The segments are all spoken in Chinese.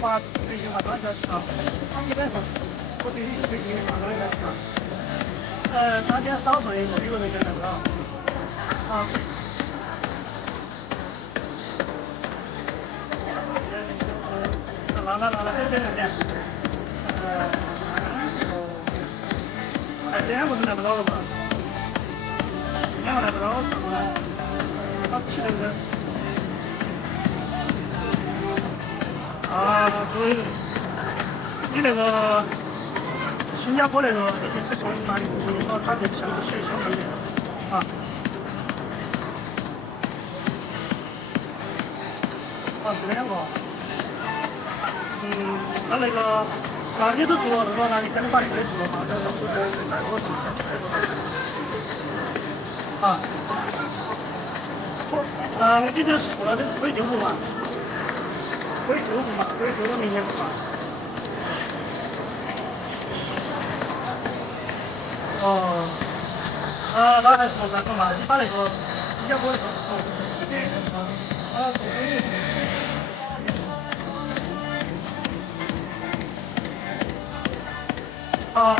把这些马上在啊，他一般说，我对这些马上在啊，3天3回左右的这个啊，拿了这两天，今天不是来不到了吗？今天我来不到，怎么了？他去的是啊，对，你那个新加坡那个是从哪里？你说他是香港的啊？啊，是两个。那个，你都做了，那你肯定把你的做了嘛，然后再带我啊。你这是了，这是归旧户嘛？归旧户嘛，归旧的明年付嘛。哦，那还是那个嘛，你把那个新加坡的送给你。好。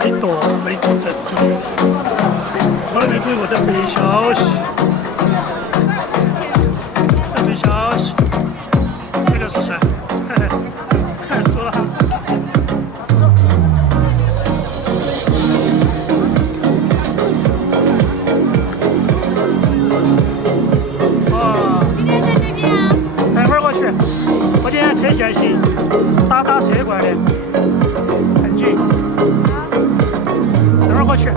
几多没做证据。后来给我在背消息，在背消息，这个是谁？嘿嘿，说了哈。哦，今天在这边啊？待会儿过去，我今天车限行，打车过来的，很近。待会儿过去。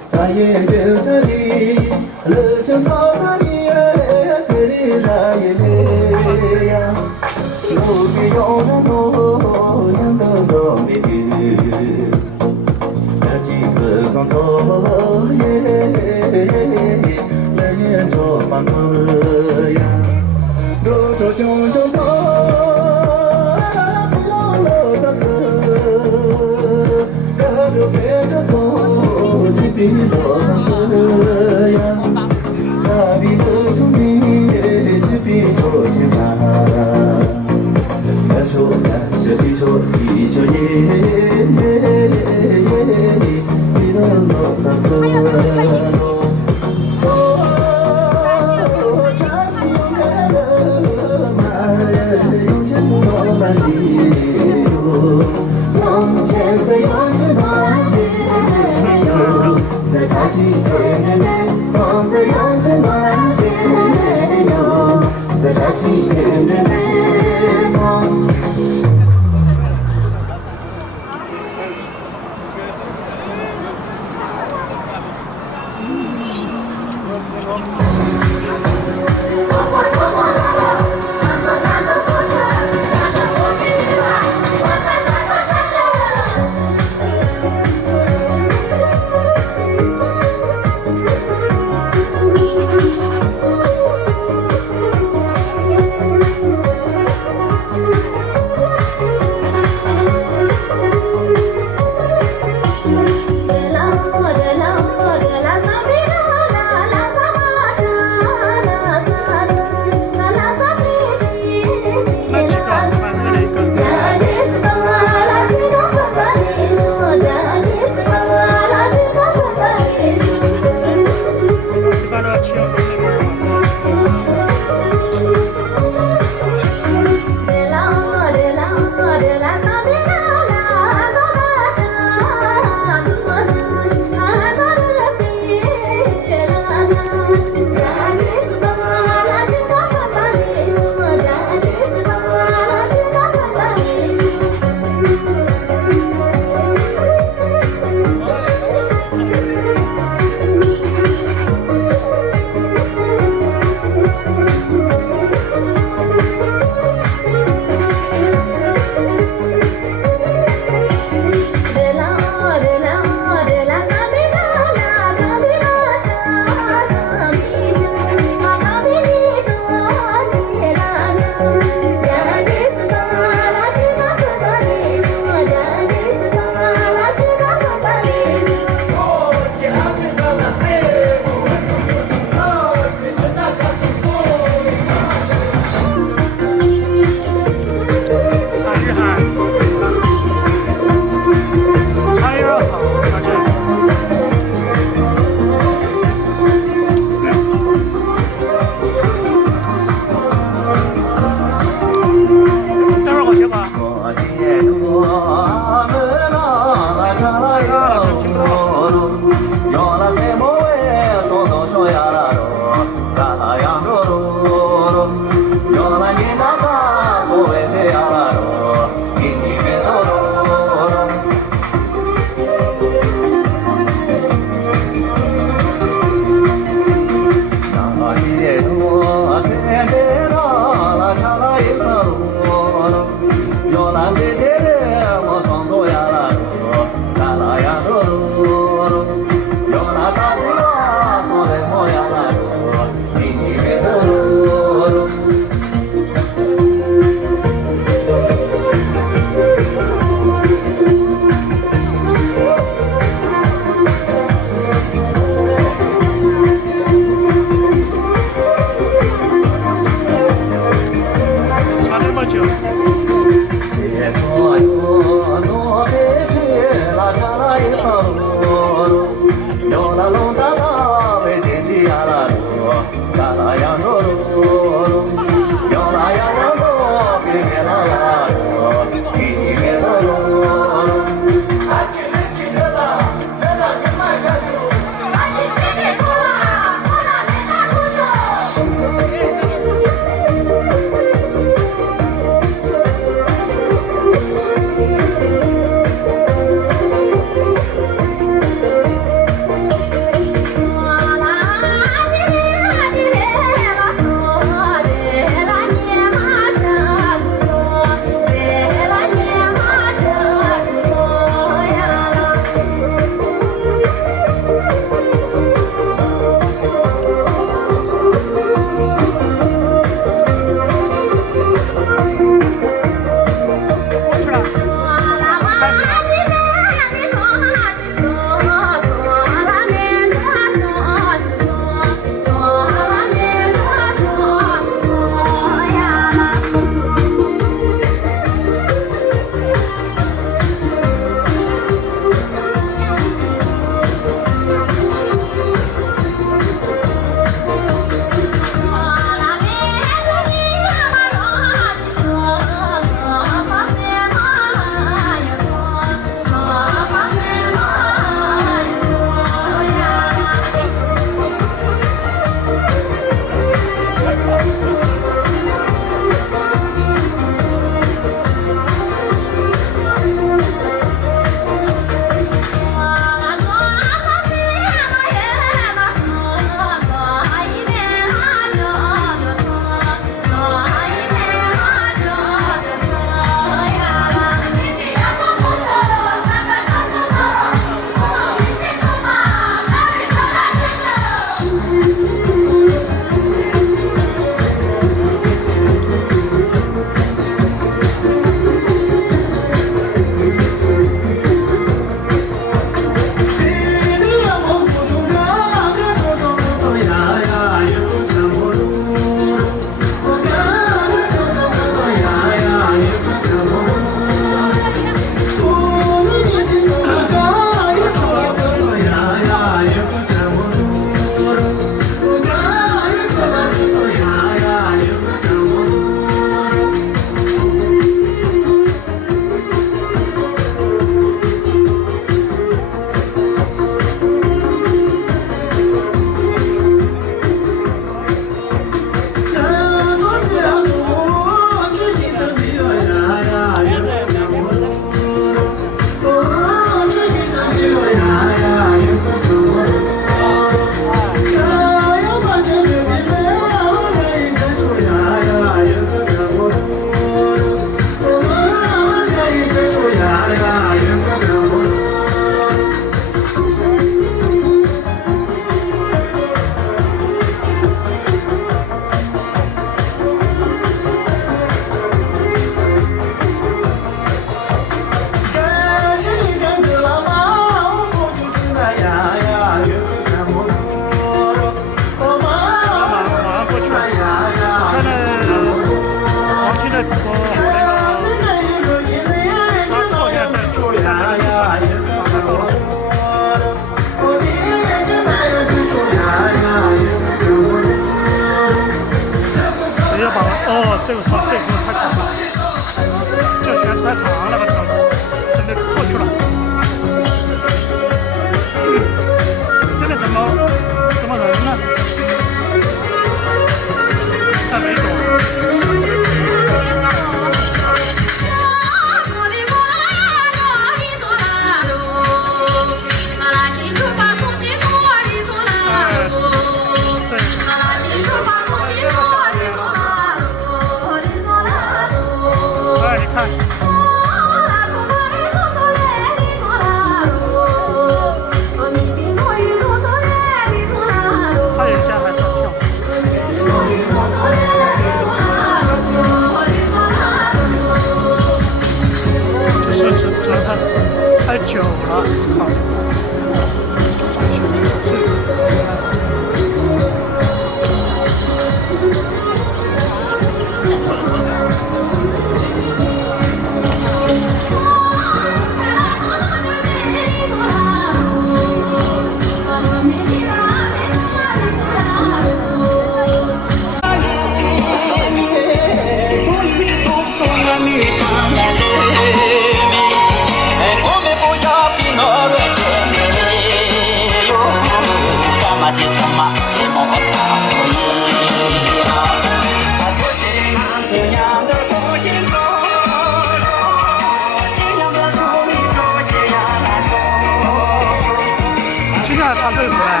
在长队出来，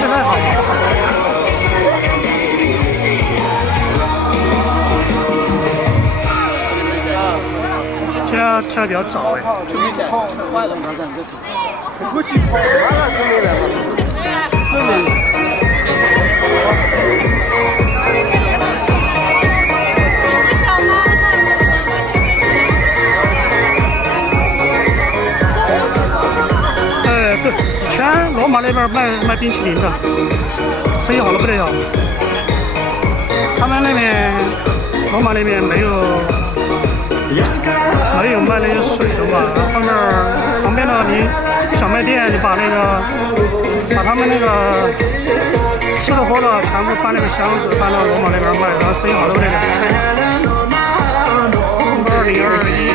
现在好。今天天比较早哎。我去跑完了是来了。真的。对，以前罗马那边卖冰淇淋的，生意好的不得了。他们那边罗马那边没有卖那些水的嘛，然后后面旁边的你小卖店，你把他们那个吃的喝的全部搬那个箱子搬到罗马那边卖，然后生意好的不得了。2022年。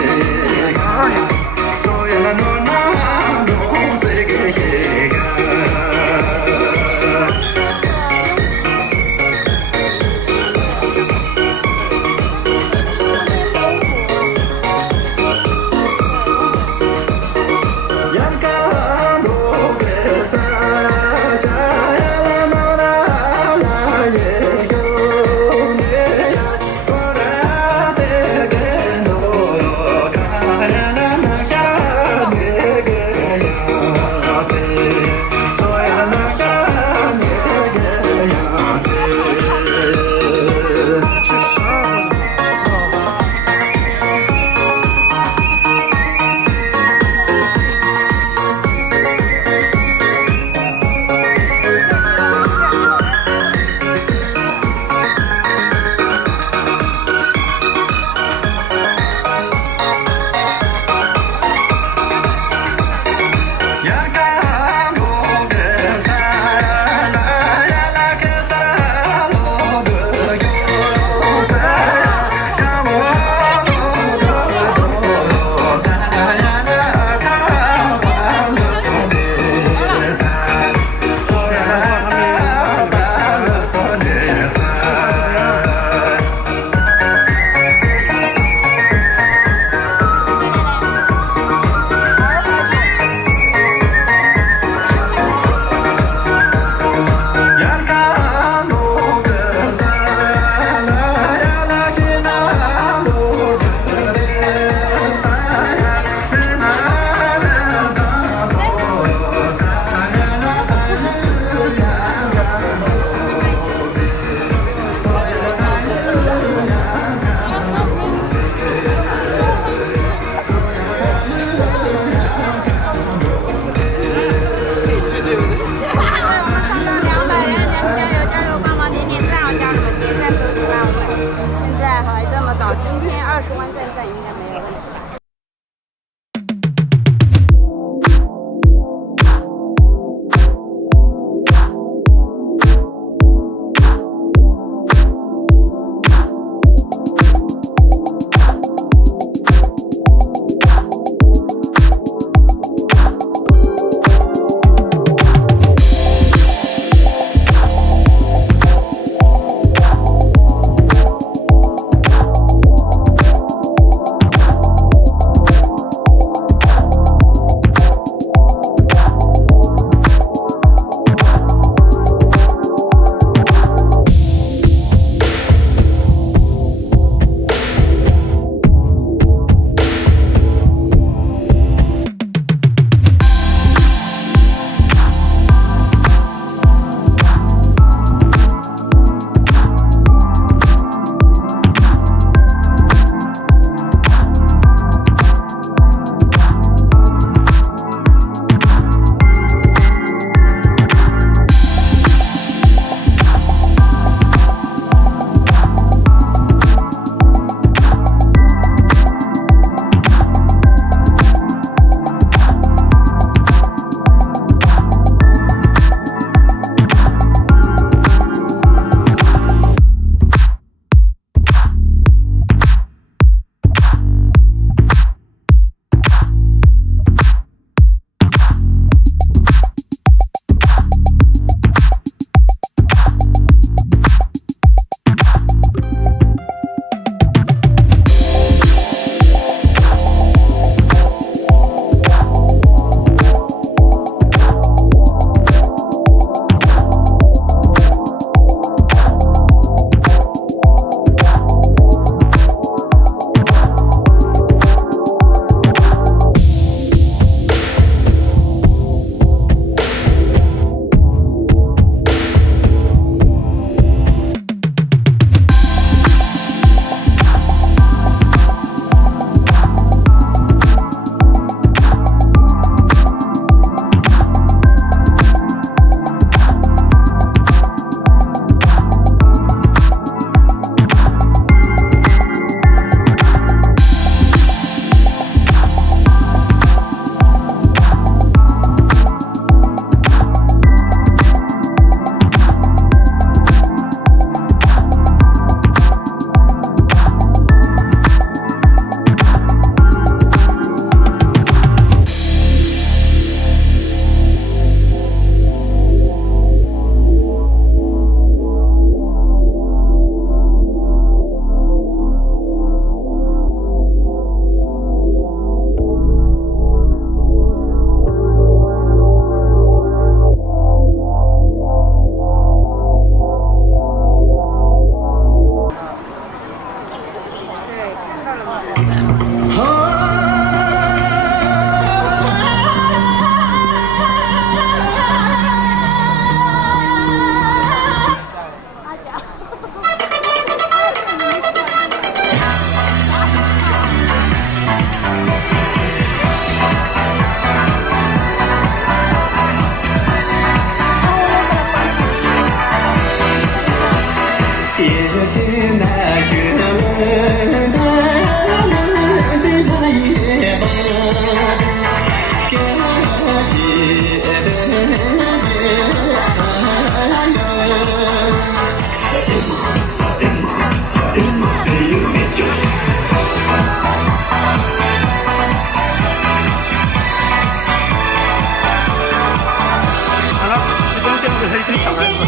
对小孩子。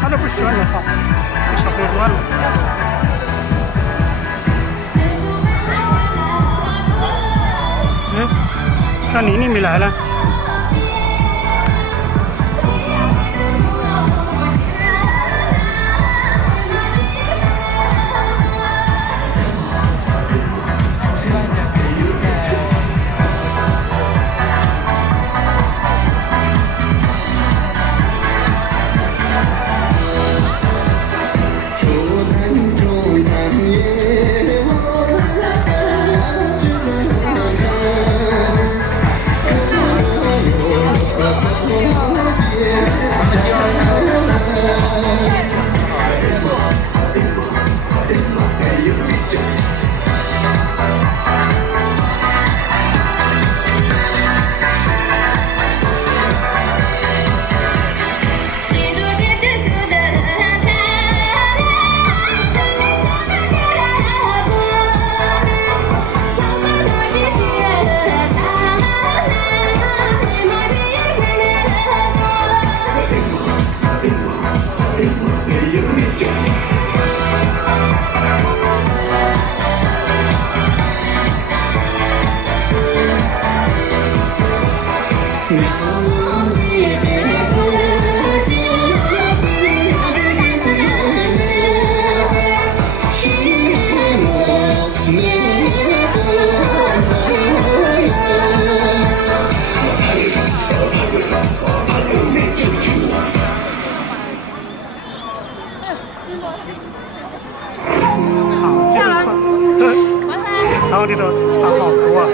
他这不是喜欢你画，小朋友乱了。像妮妮没来了。场地都打好多啊。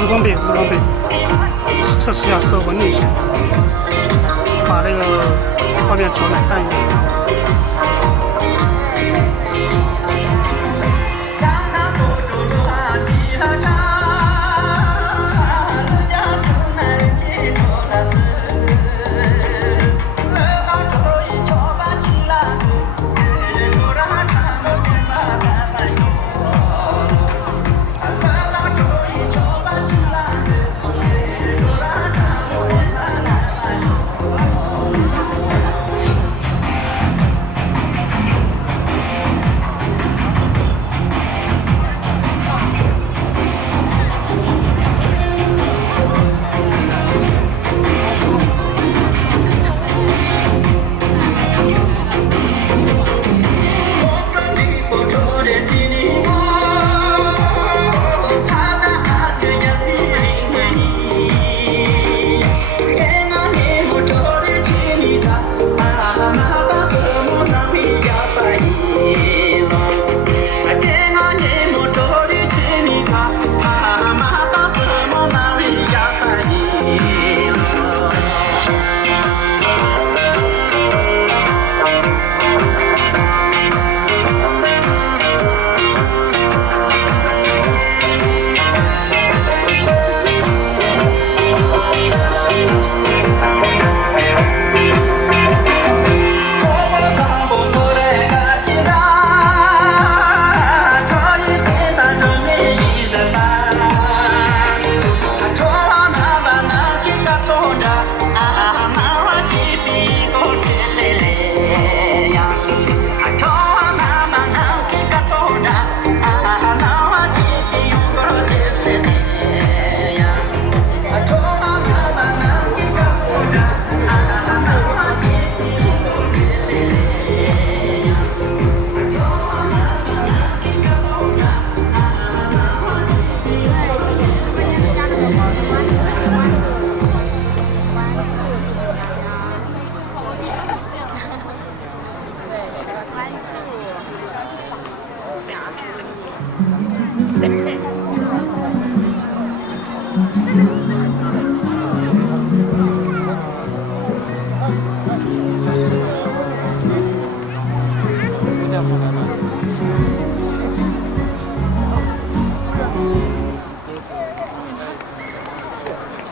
日光笔，测试一下色温一下，把那个画面调来看一下。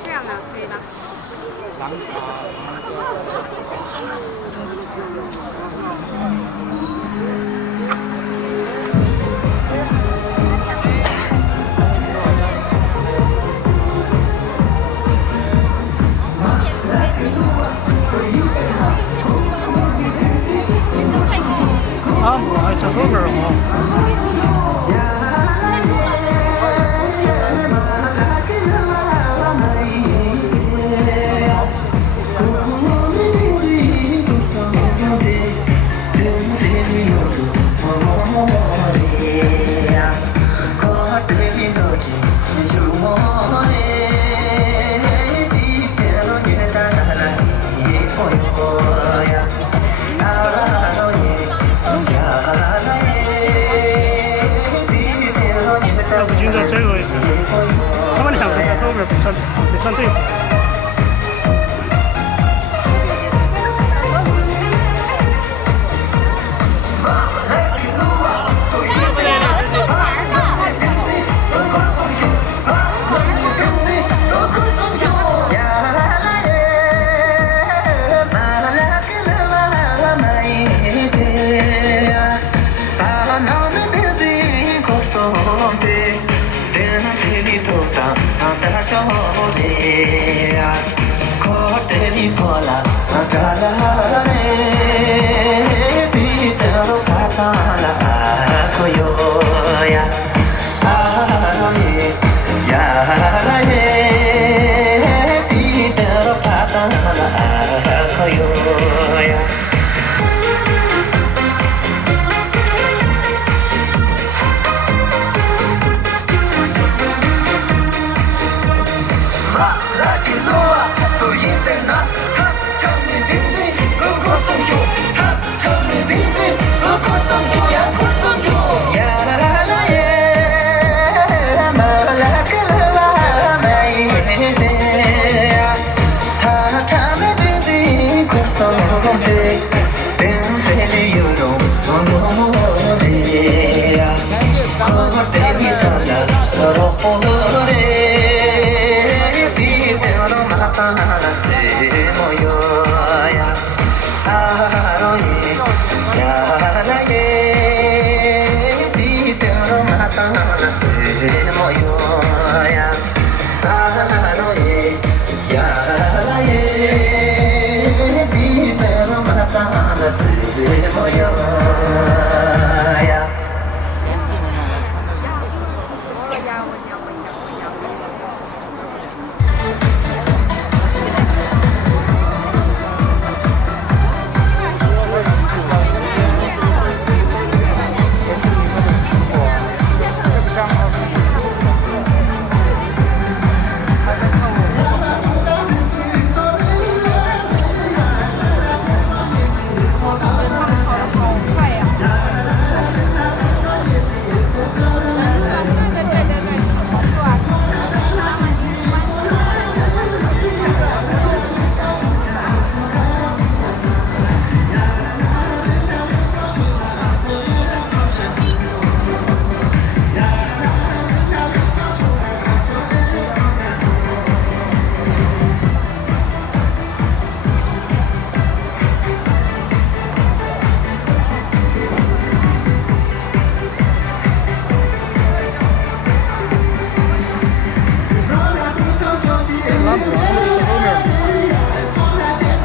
这样的可以吗？啊，我还这后边儿哈。要不紧在这个位置，他们两个在后边不穿对付。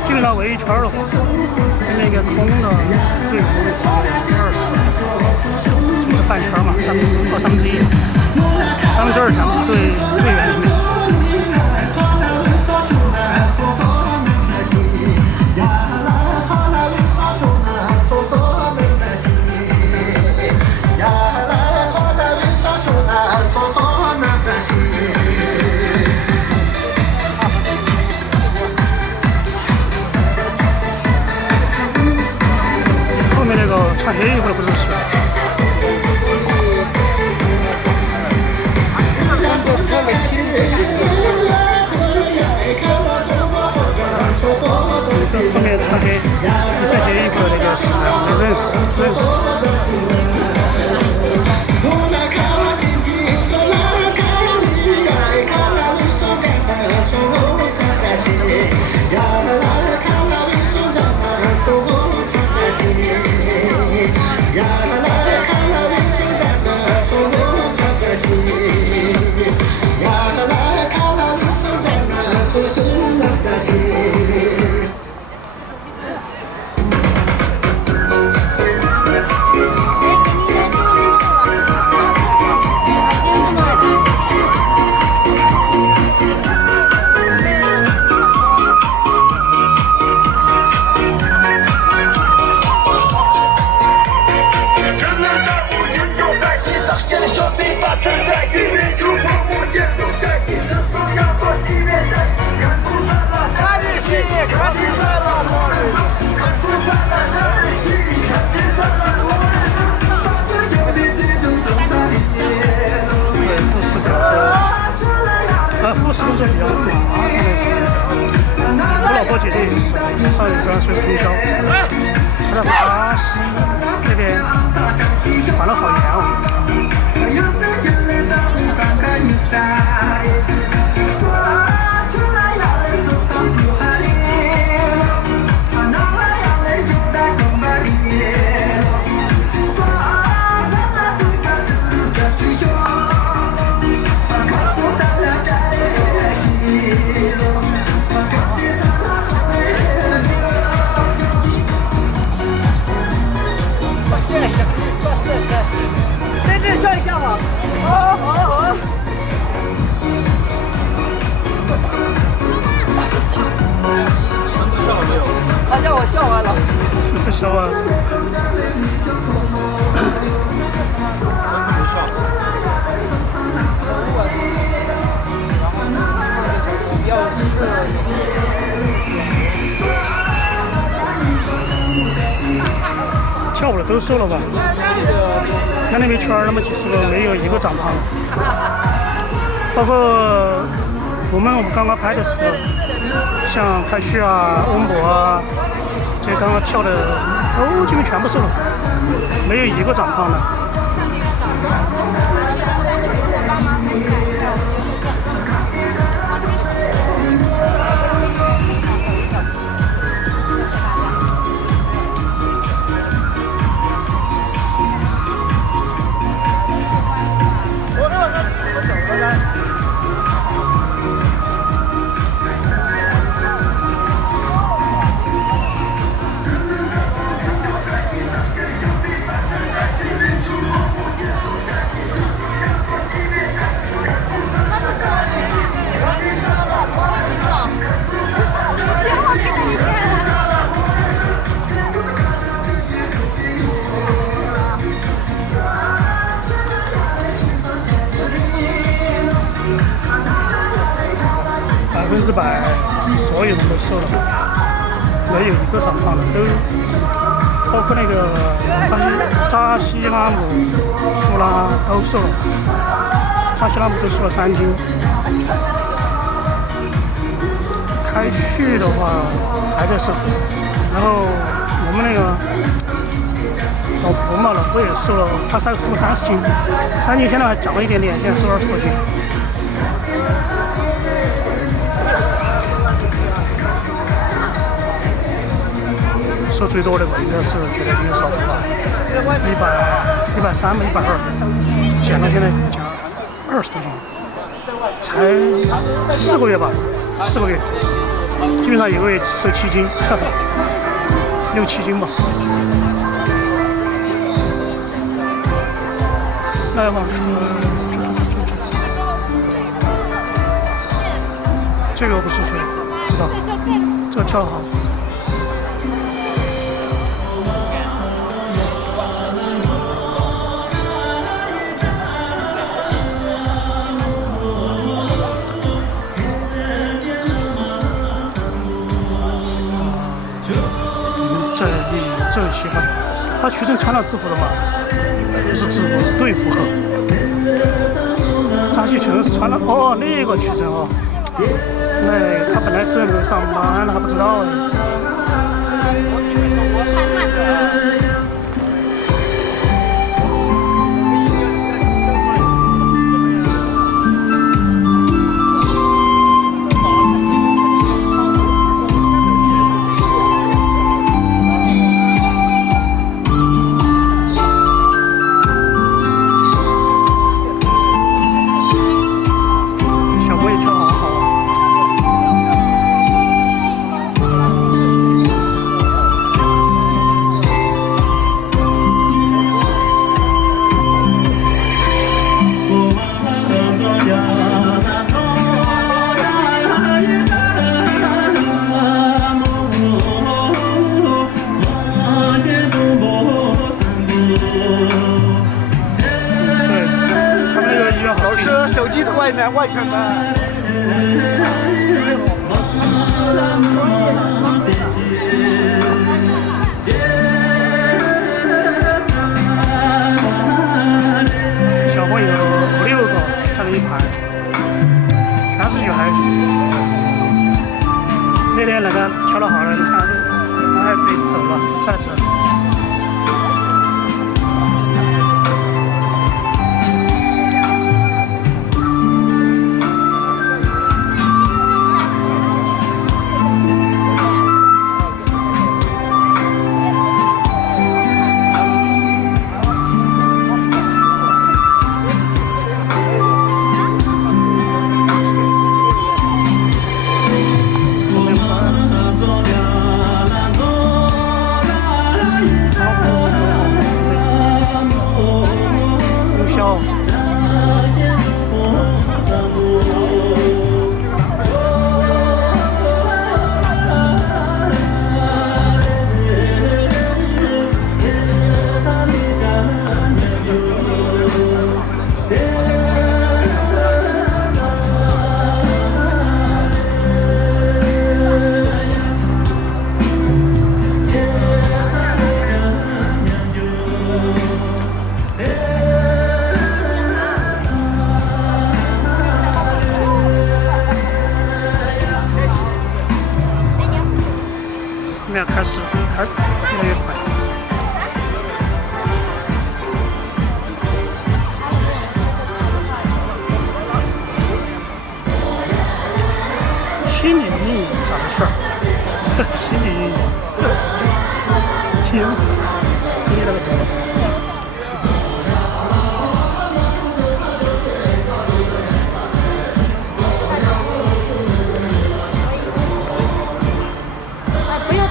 进了围一圈的话，在那个空的队伍里20，就是半圈嘛，1/3或1/3，2/3全部是队员里面。后面那个穿黑衣服的不认识。后面穿黑衣服的那个是谁？不认识。富士工作比较忙，我老婆姐姐也是，32岁是通宵，她在巴西那边管了好严哦。对，笑一笑嘛。好。他叫我笑完了。笑完了。跳舞的都瘦了吧？看那边圈儿那么几十个，没有一个长胖的。包括我们刚刚拍的时候，像泰旭啊、温博啊，这些刚刚跳的，基本全部瘦了，没有一个长胖的。100%所有人都瘦了，没有一个长胖的，都包括那个扎西拉姆、苏拉都瘦了，扎西拉姆都瘦了3斤。开旭的话还在瘦，然后我们那个老福嘛，老福也瘦了，他瘦了30斤，3斤现在还长了一点点，现在瘦20多斤。瘦最多的吧，应该是觉得就是老福吧，130、120，减到现在减20多斤，才4个月吧，4个月。基本上一个月瘦7斤，6、7斤吧。来吧，这个我不是说知道，这个跳得好。这喜欢，他曲正穿了制服的嘛，不是制服是队服。张继全是穿了哦，那个曲正哦，那他本来这个上班了还不知道哎。手机的外面外圈吗？小朋友5、6个站了一排，全是女孩子。那天那个跳得好了，你看，男孩子已经走了，站着。开始越来越快。心理阴影咋回事儿？心理阴影，经历了个什么？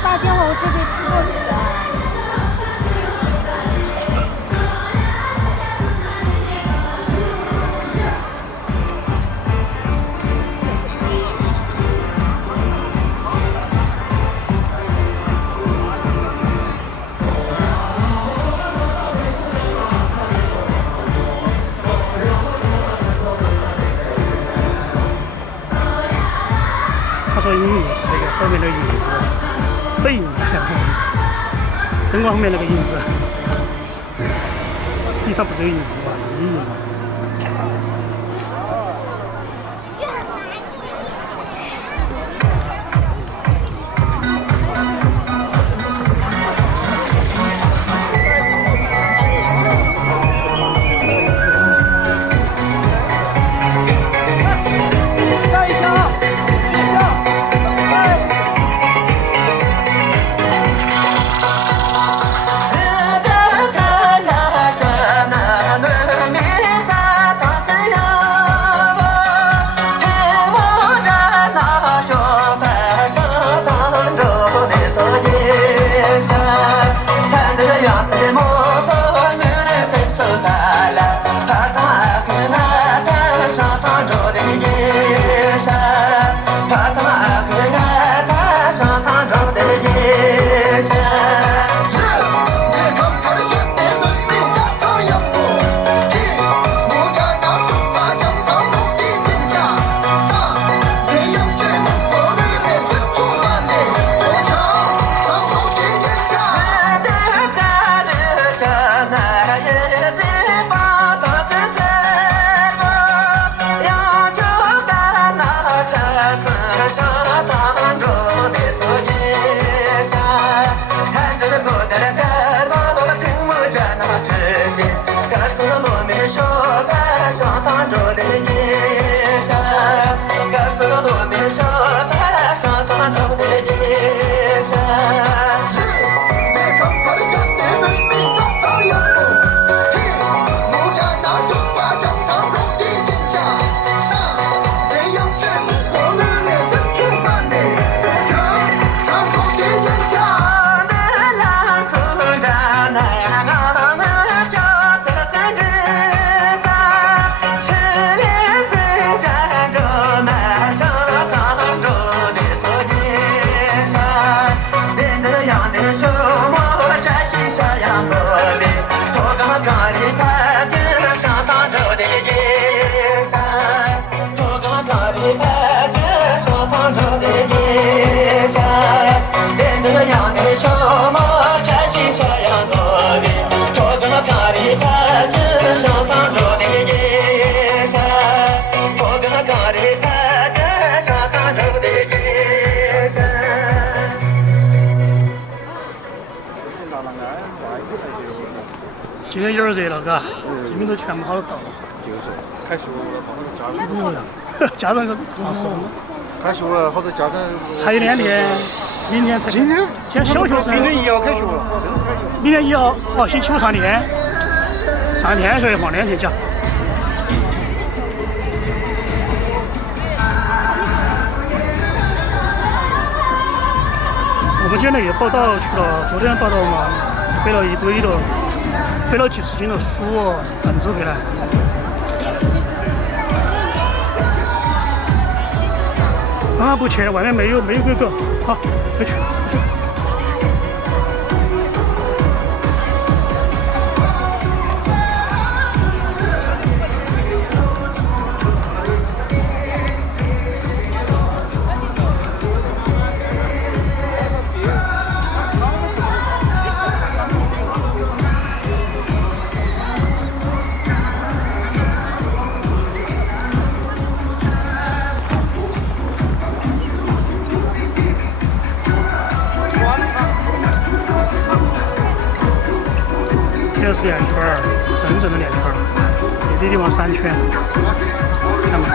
打电话，我这边直播去的。说影印是那个后面那个印子，背影，灯光后面那个印子，地上不是有印子吗？影印。今天有点热了，嘎，这边都全部好了到了。就是，开学了，好多家长。家长啊是。开学了，好多家长。还有2天，明天才。今天小学生。明天1要开学了。明天1要星期5上天，上天学放2天假。我们今天又报道去了，昨天报道嘛，背了一堆的。背了几十斤的书本子回来，啊不去，外面没有规格，好，回去。这是链圈儿，真正的链圈儿，别的地方3圈，看没？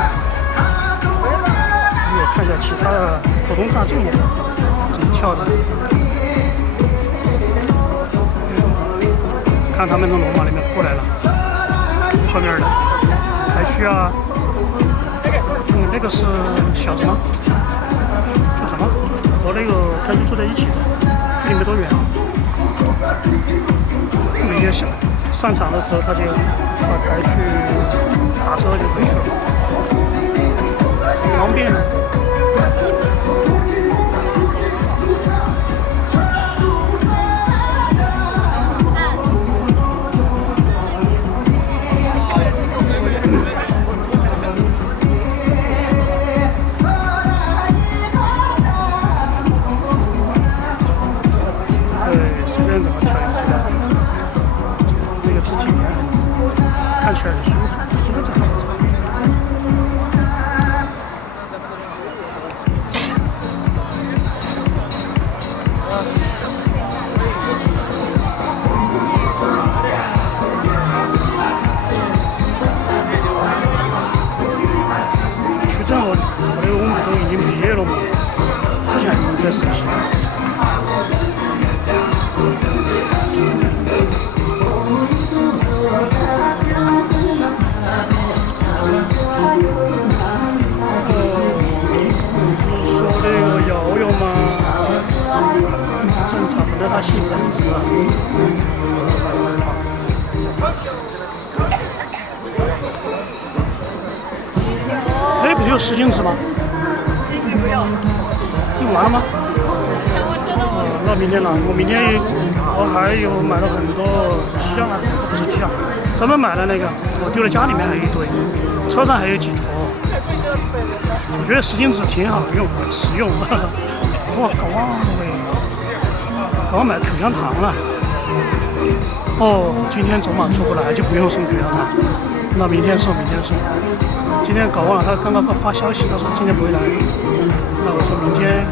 看一下其他的普通大众怎么跳的，看他们从罗马里面过来了，后面的还需要，这个是小子吗？叫什么？和那个他就住在一起，距离没多远。没有小，上场的时候他就把台去打车就回去了，方便了。在实习。说这个瑶瑶嘛，正常的他姓陈子啊。哎，不就10斤纸吗？用完了吗？那明天了，我明天我还有买了很多鸡酱啊，不是鸡酱，专门买了那个，我丢在家里面还有一堆，车上还有几坨。我觉得10斤纸挺好用，实用。哇，搞忘了喂，搞忘买口香糖了。哦，今天走马出不来就不用送口香糖，那明天送，明天送。今天搞忘了，他刚刚发消息，他说今天不会来。那我说明天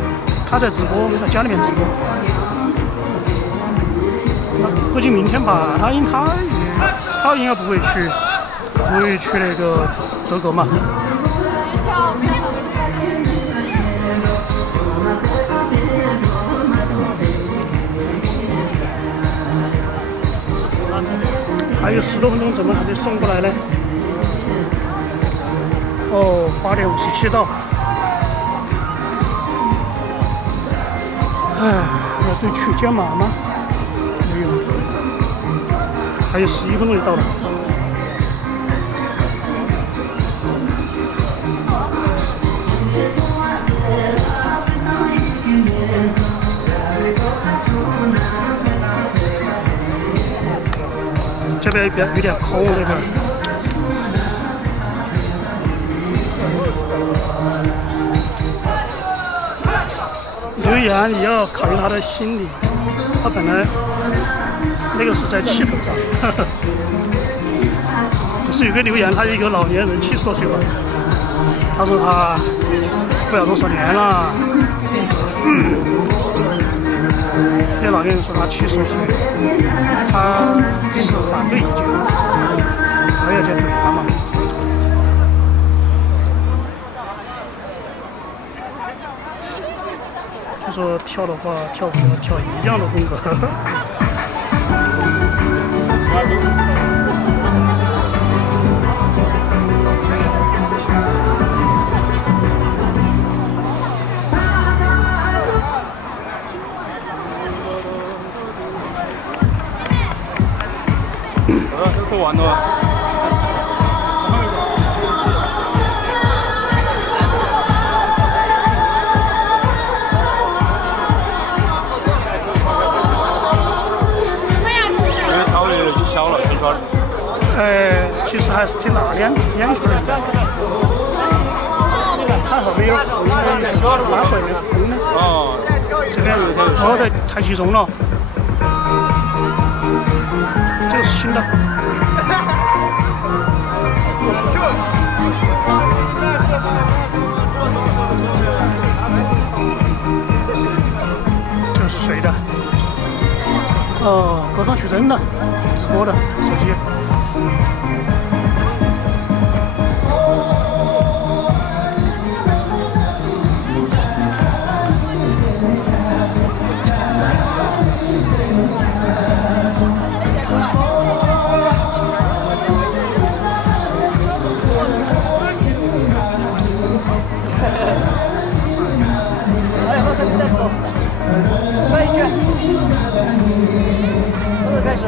他在直播，在家里面直播。那估计明天吧，他应该不会去那个德国嘛。还有10多分钟，怎么还没送过来呢？哦，8点57到。哎，要对取件码吗？没有，还有11分钟就到了。这边有点空，这边。留言也要考虑他的心理，他本来那个是在气头上，不是有个留言，他一个老年人70多岁吧，他说他不了多少年了，这些老年人说他70多岁，他是反对意见，我也在怼他嘛。就说跳的话，跳一样的风格。做完了。其实还是挺大两圈的，它后面有拉回来是空的。哦，这边太集中了，这个是新的。这是谁的？哦，歌唱曲真的，直播的手机。转一圈，从头开始。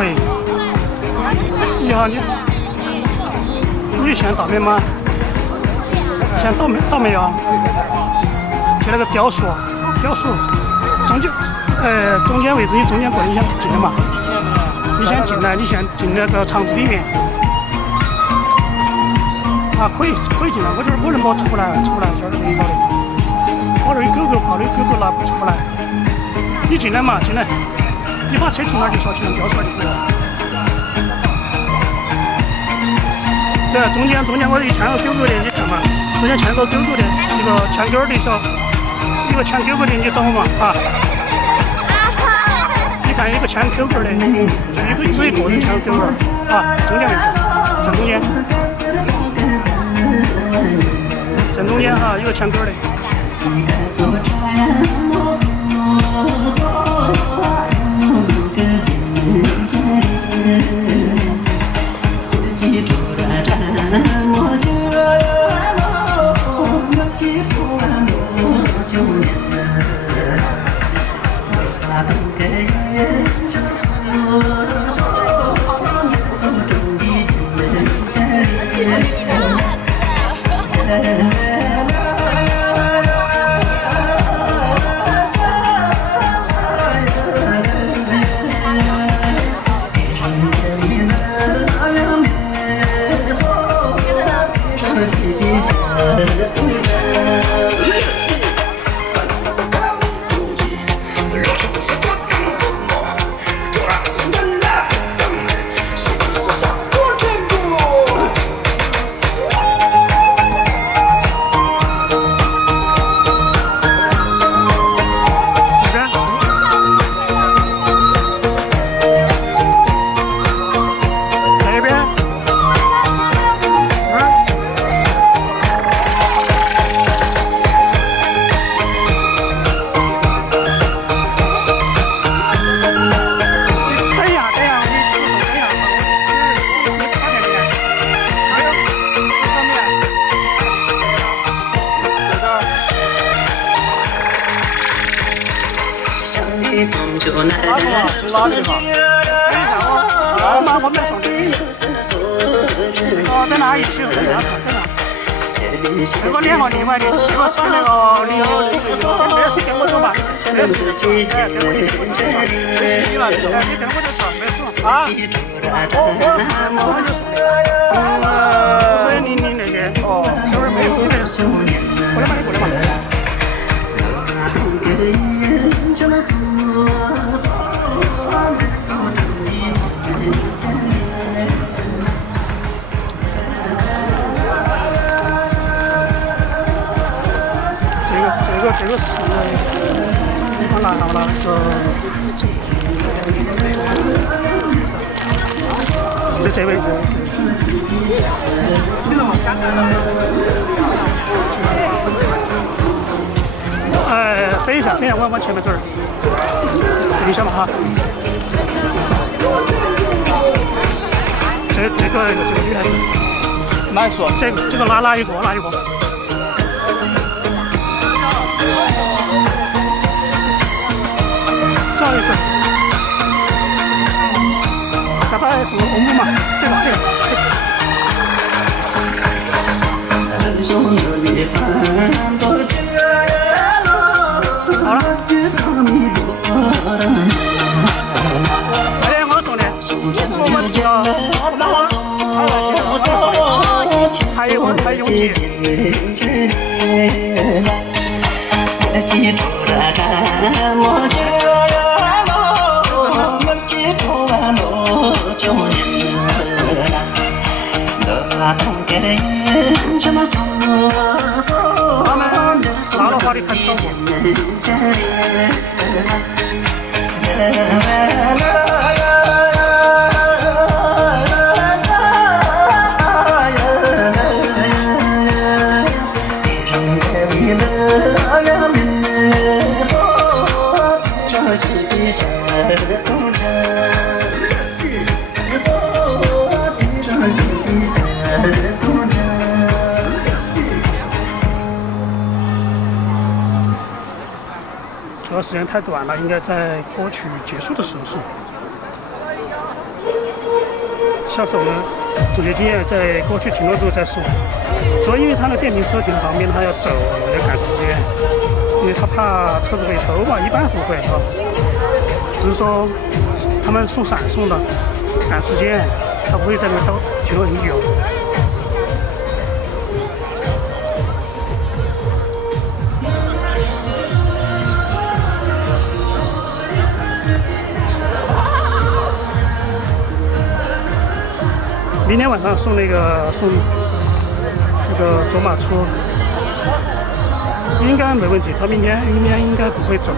可以。你好，你想到没吗？想到没有？就那个雕塑，中间位置，你中间过，你想进来嘛？你想进来，你想进那个场子里面。啊，可以进来，我这儿我人包出不来，这儿没搞的。我这儿有狗跑的，狗拿不出不来。你进来嘛，进来，你把车停哪儿就说停吊出来就可以了。对，中间我一牵个狗的，你看嘛，中间牵个狗的，一个牵狗的说，一个牵狗的，你找我嘛啊。你看一个牵狗的，只一个人牵狗啊，中间位置，正中间。正中间哈，有个墙根的。拉的嘛？我们送的。哦，在哪一起？在哪？这个脸和另外的，这个是那个零6，这是跟我走吧？这是你跟我就说，没事啊。我你那个哦，这会儿没事没事，过来嘛，你过来嘛。这个是我拿好了这位置。等一下，我往前面走。等一下嘛哈。这个女孩子，哪一说？这个哪一个？找一个。这把是红布嘛？这个。好了。哎，我送的，我知道。还有几？他们拿了话的看到过。主要时间太短了，应该在歌曲结束的时候送。下次我们总结经验，在过去停了之后再说。主要因为他的电瓶车停旁边，他要走要赶时间，因为他怕车子被偷嘛，一般不会啊。只是说他们送闪送的，赶时间，他不会在那边停留很久。明天晚上送那个卓玛车，应该没问题。他明天应该不会走。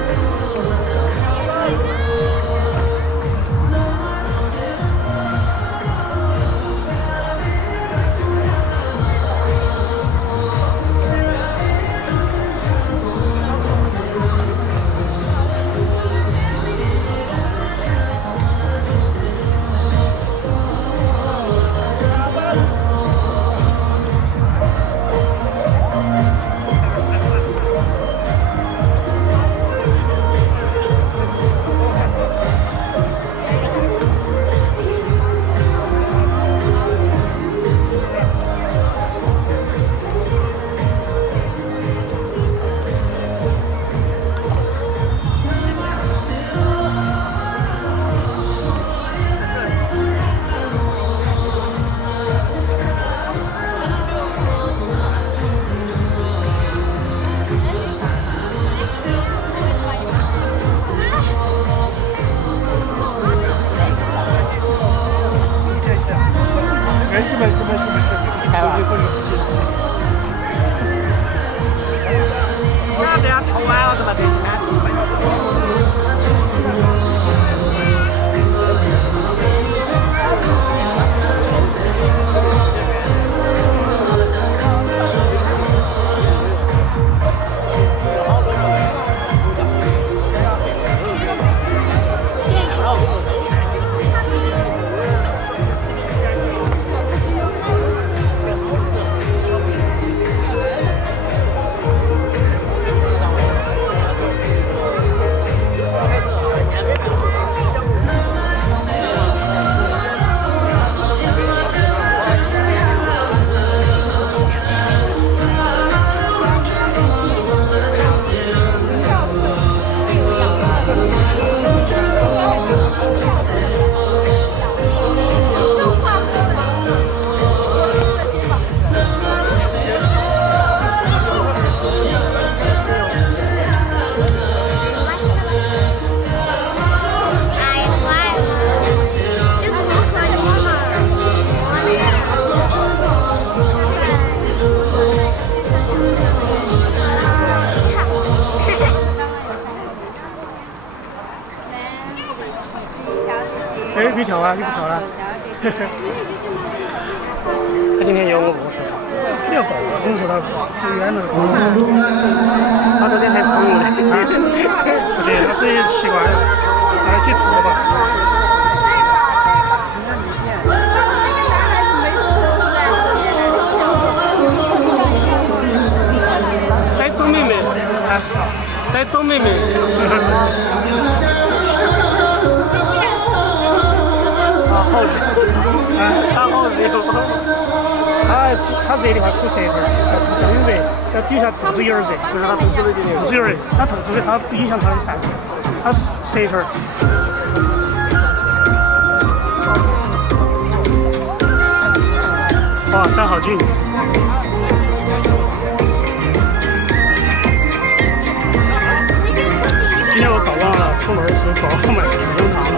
没事，开吧。那等下抽完了，怎么得去买鸡排？哎，你不跳了？他今天邀我，不要报了，跟你说他走远了。他昨天还是朋友的，不对，他自己习惯了，他去吃了吧。带走妹妹，带走妹妹。好热，他好热他热的话吐舌头，但是不是很热，要底下肚子有点热，不是他肚子有点热，肚子有点热，他肚子他不影响他的散热，他舌头。哇，站好近！今天我搞忘了，出门的时候搞忘买口香糖了。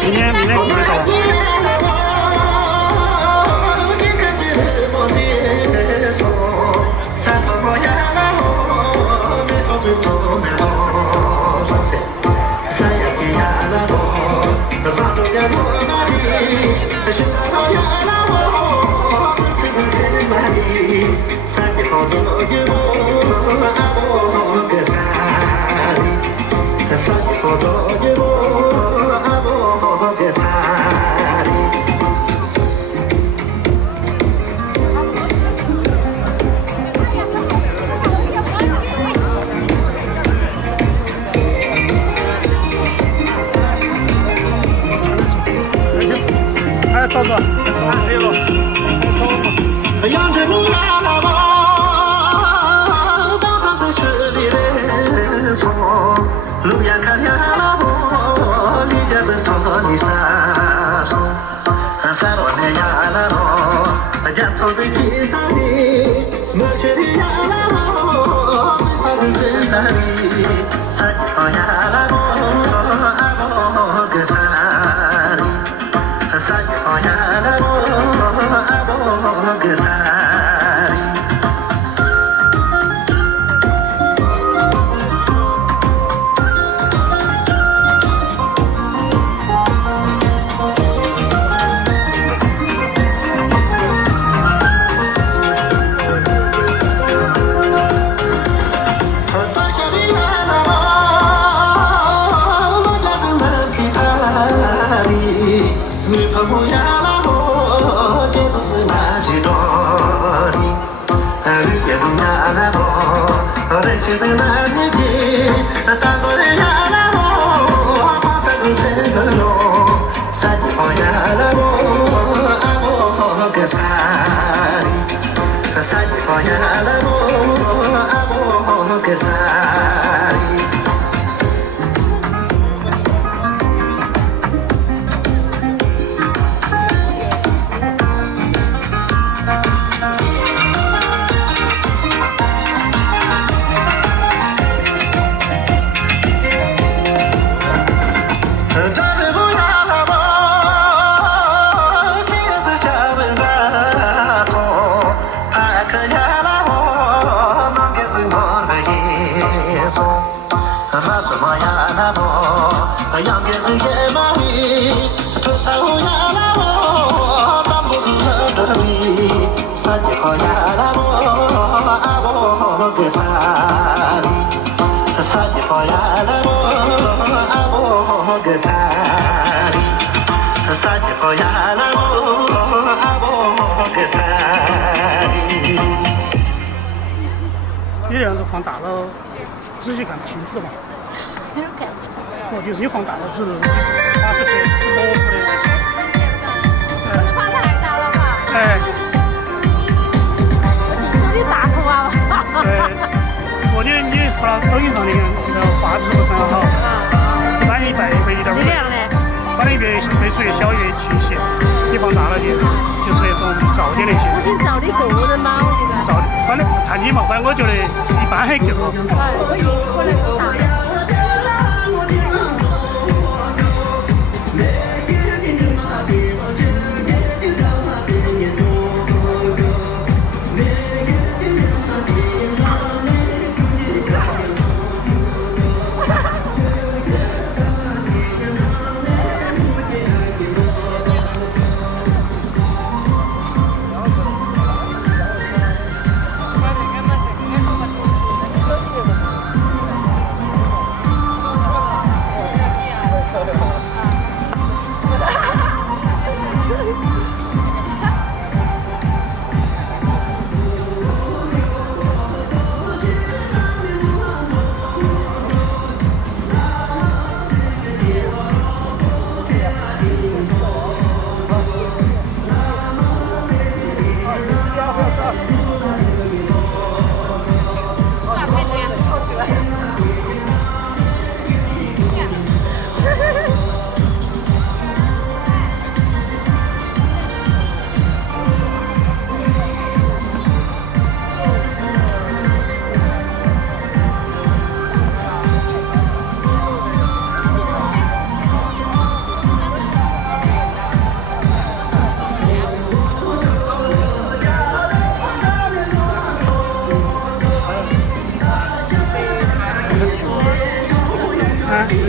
明天可不可以搞？是吧？这个。杨枝木拉拉望，当它是雪里的霜，路边看见拉望，里边是草里山松，山多的呀拉望，沿途是金山里，我去的呀拉望，最怕是真山里，山旁呀拉望，阿望个山里，山旁呀拉望，阿望个山里。是那年的，大多人呀啦么，光彩都是个龙，山坡呀啦么，阿么个山里，山坡呀啦么，阿么个山里。你这样子放大了，仔细看不清楚的嘛。看不清楚。哦，就是你放大了，只是把这些模糊的。不能放太大了吧？哎。我镜头里大头娃娃。对。我觉得你发到抖音上的那个画质不是很好，一般会有点。质量呢？反正倍数越小越清晰，你放大了就是那种噪点那些。我先照你个人嘛，我觉得。照，反正看你嘛，反正我觉得一般还够。我一可能不大。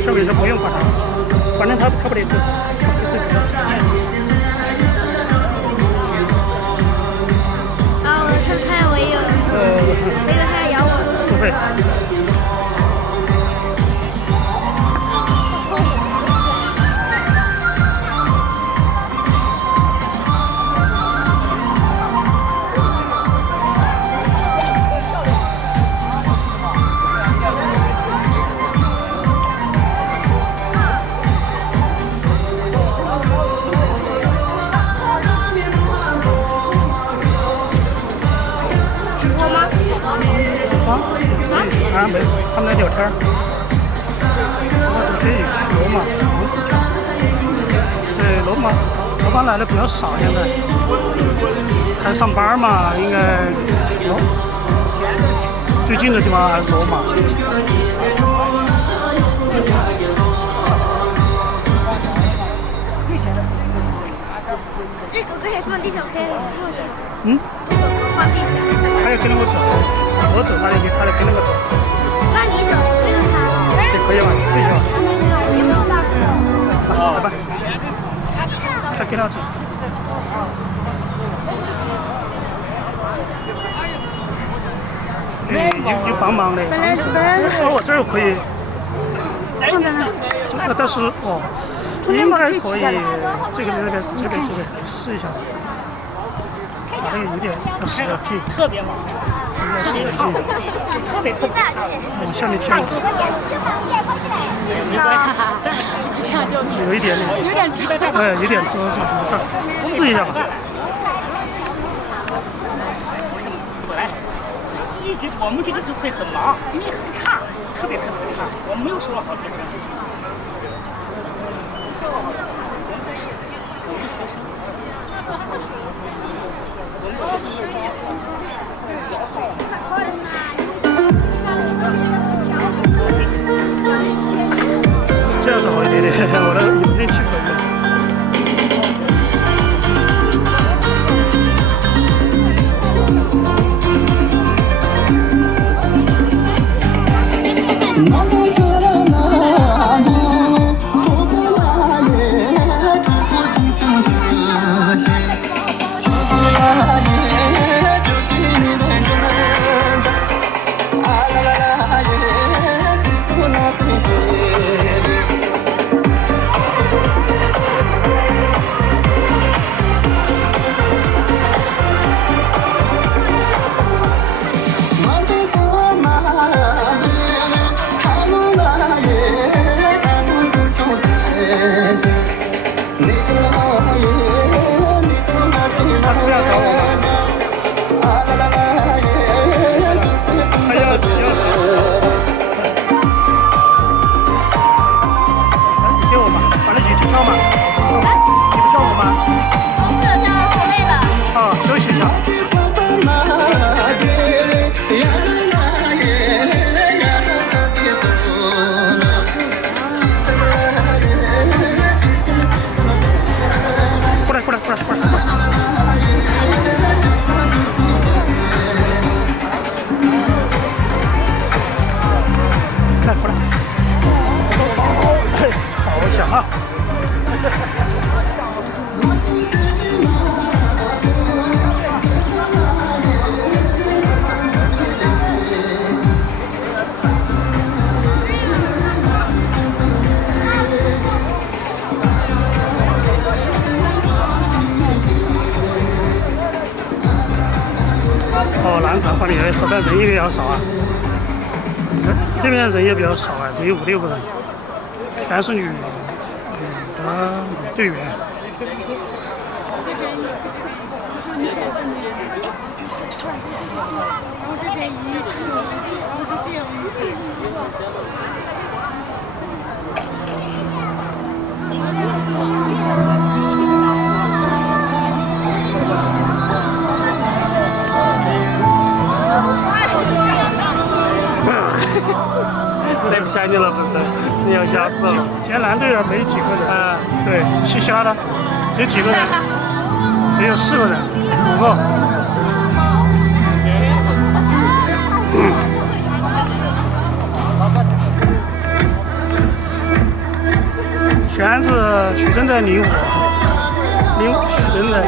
小妹说不用挂上，反正他不得走，陈凯我也有，那个还要我？不会。儿，可以去罗马王子桥。对，罗马这班来的比较少，现在还上班嘛，应该最近的地方还是罗马。这个可以放地上，可以录下。嗯，这个放地下。他要跟着我走，我走他就跟着我走。那你走，跟着他。也可以嘛，试一下。好吧，他跟他走。有帮忙的。本来哦，这个可以。放在那。但是哦，应该可以。这个试一下。这个有点要使点劲，特别忙，要使点劲。特别大气。往下面跳。没关系，有一点点，有点遮住，没事，试一下吧。本来我们这个组会很忙，因为很差，特别差，我没有收到好学生。这样子好一点点，我的有点气可以。他是要找我吗？他要找我。你给我嘛，把那几去跳嘛。你不跳舞吗？不跳了，好累了。啊，休息一下。过来。来，过来。好响啊！哦，男团放的也少，但人也比较少啊。这边人也比较少啊，只有5-6个人，全是女的队员。对不起你了，不是？你要吓死了。今天蓝队没几个人啊，对，去瞎的，只有几个人，只有4个人，5个。全是许真在领舞，许真在。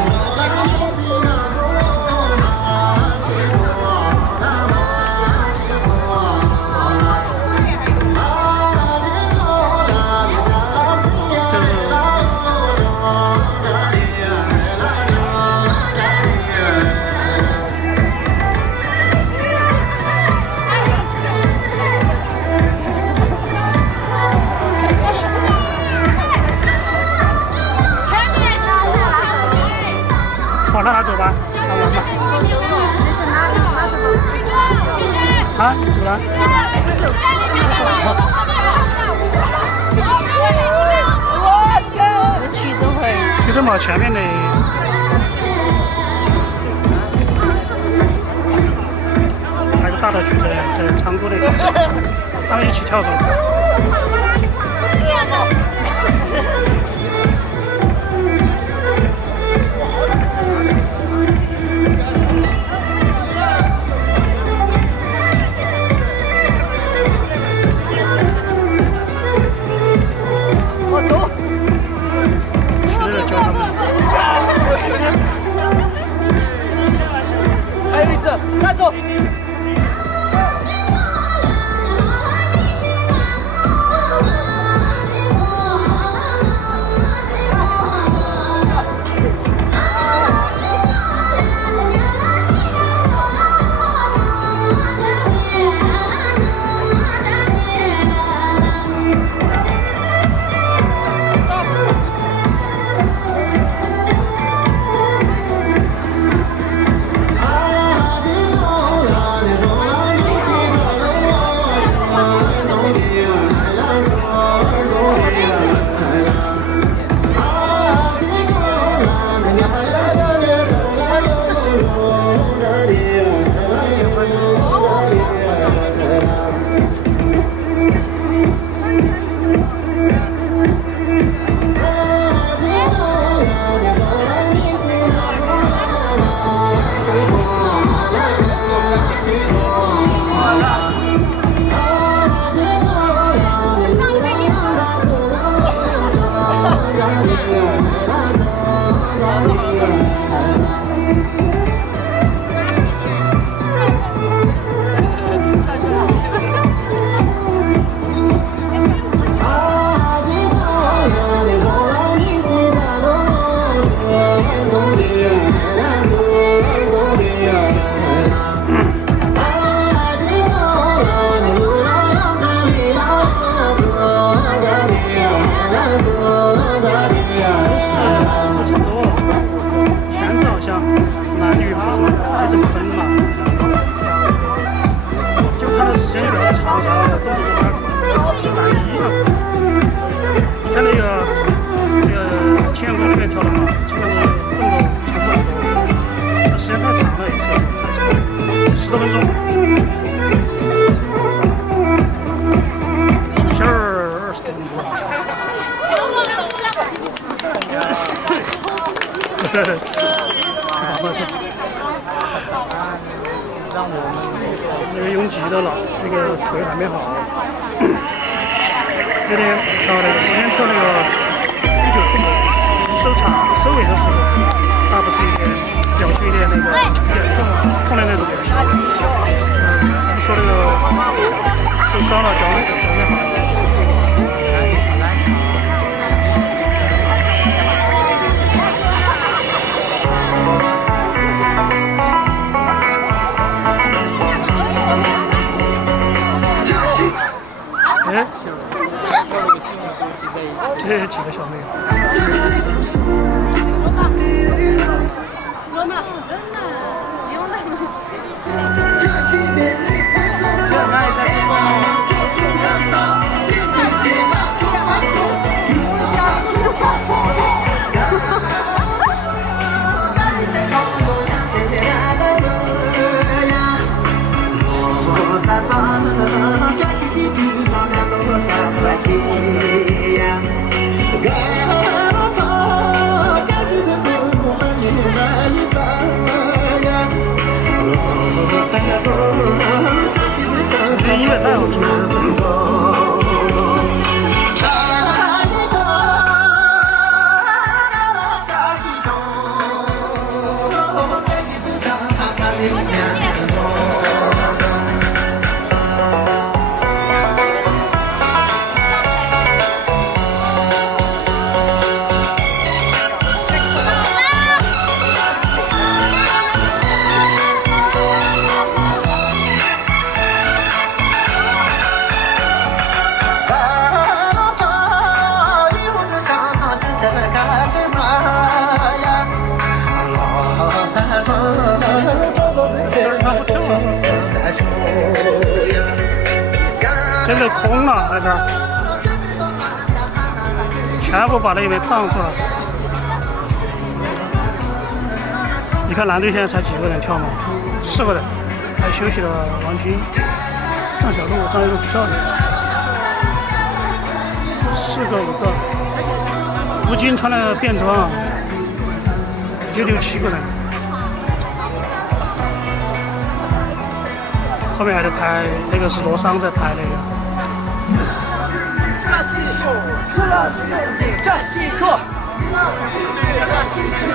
往那走吧，那玩吧。啊，走了。这么前面的，还有个大的曲在唱歌的，他们一起跳动。还有一只，拿走。10多分钟，现在20多分钟。这个拥挤的了，这个腿还没好。昨天跳那个19岁收尾的时候，大不是一点表示一点那个痛的那种表示。说那个受伤了，脚没好。哎，这几个小妹。这音乐太好听了。真的空了，在这儿，全部把那边烫出来。你看蓝队现在才几个人跳嘛，4个人，还休息了王军、张小璐、张一璐不跳的，4个5个，吴京穿了便装，就6、7个人。后面还在拍，那个是罗桑在拍那个。扎西秀，是了，扎西秀，扎西秀。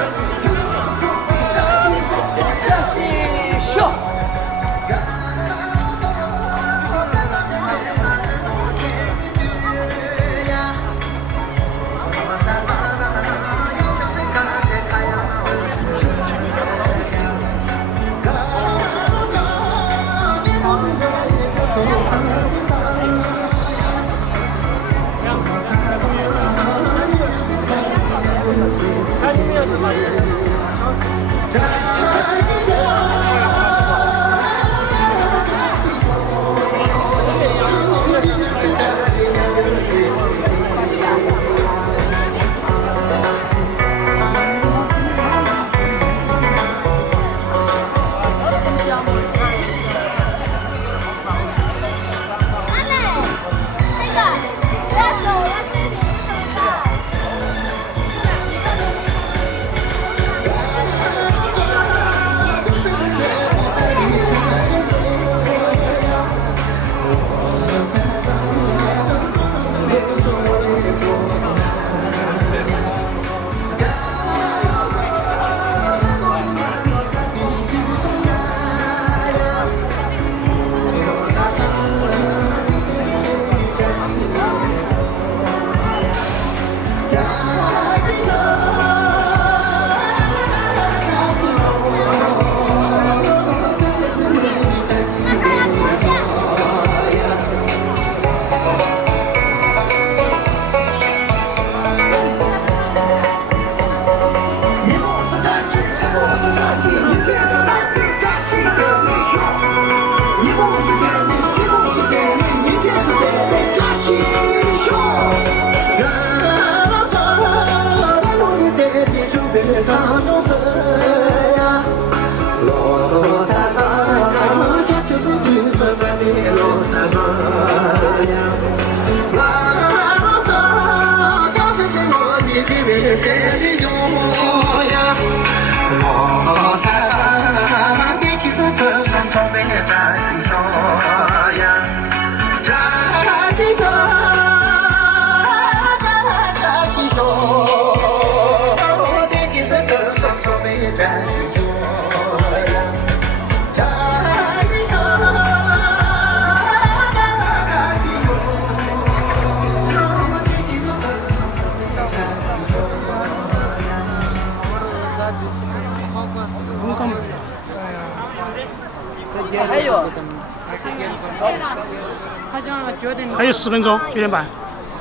还有10分钟，9点半。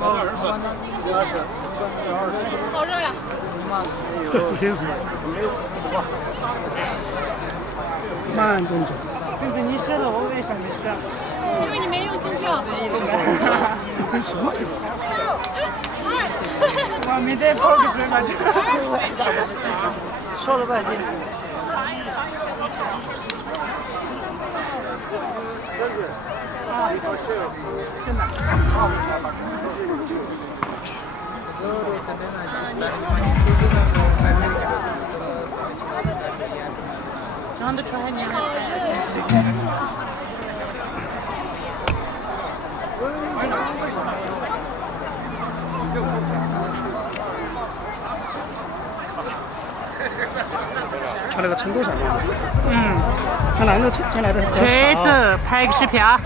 好热呀！真是。慢动作。跟着你写的，我为啥没写？因为你没用心跳。跟什么跳？我没得跑的水嘛就。说了半天。长得出来你还。跳那个成都上面。看男的，看来的。车子拍个视频啊。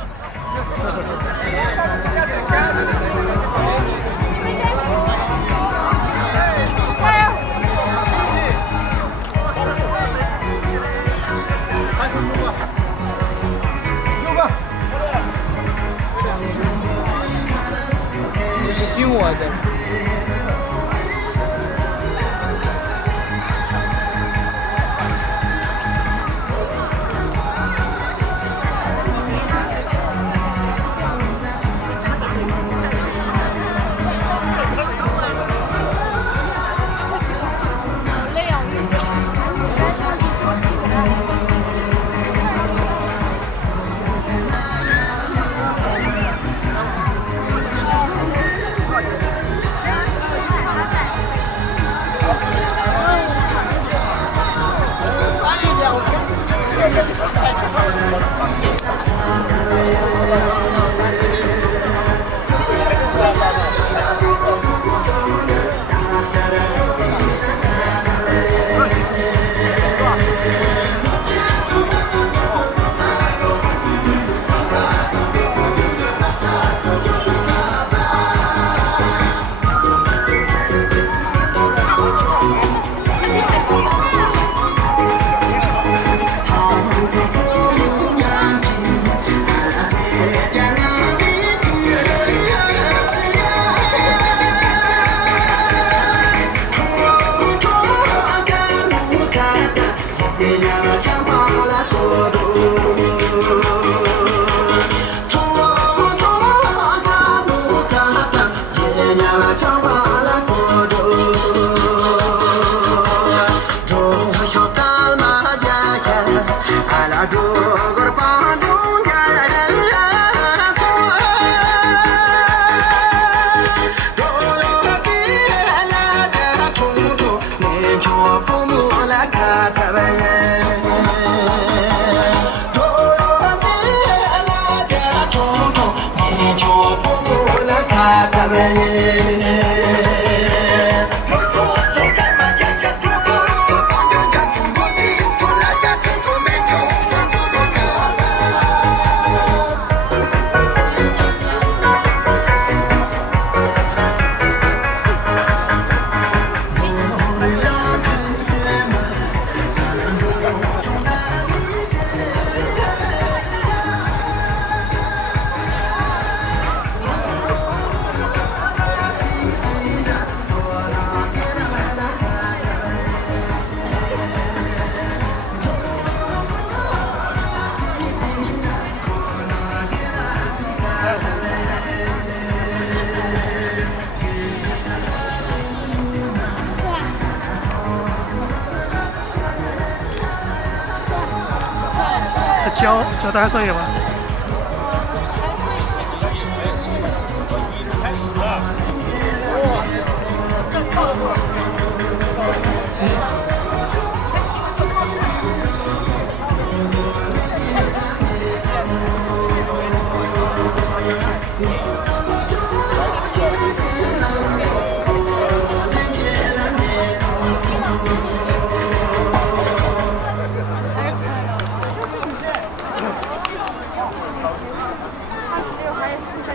这是新窝子。好累啊！我累死了。叫单手一吧。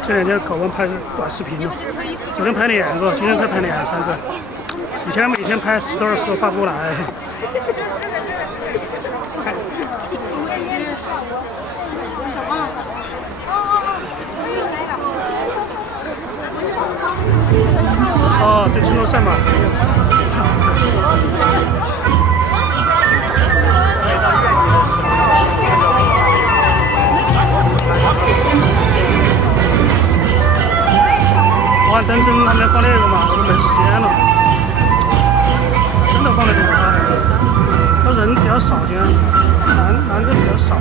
这两天搞完拍短视频了，昨天拍2个，今天才拍2、3个。以前每天拍10多20个发不过来。哦，对，青罗山嘛。我看等真他们放那个嘛，我都没时间了。真的放得多啊，那人比较少，今天男的比较少。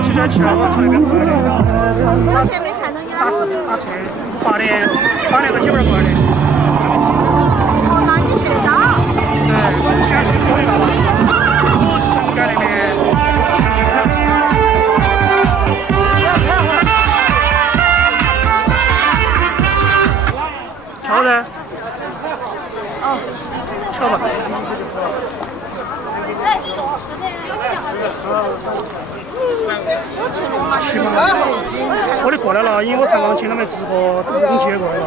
我直接去了，我从那边过来的。我前没看到你了。打车8点个9点过来的。哦，那你去得早。对，我先去说一个吧。我城街那边。跳噻。哦，跳吧。去吧，我得过来了，因为我看王青他们直播都已经接过来了。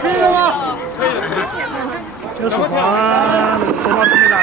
可以了吗？可以了。就是说话，头脑特别大。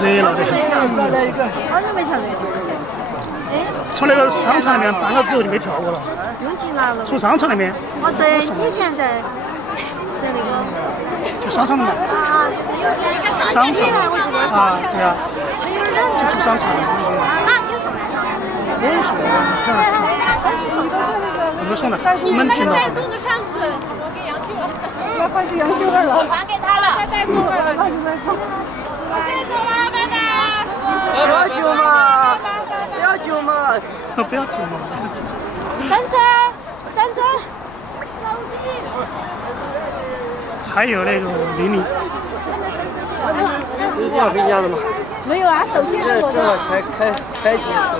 是热了这个。我都没跳那个。哎。从那个商场那边搬了之后就没跳过了。用进来了。从商场那边。哦，对，你现在在那个。就商场里面。啊，就是有天那个商场。我记得是。啊，对啊。有人就商场。那你送来着？我也送的。我们送的，我们听到。带走的扇子，我给杨秀。那还是杨秀儿了。还给他了。再带走了。不要走嘛。等着，等着。还有那个玲玲，你叫人家的吗？没有啊，手机给我的。开结束，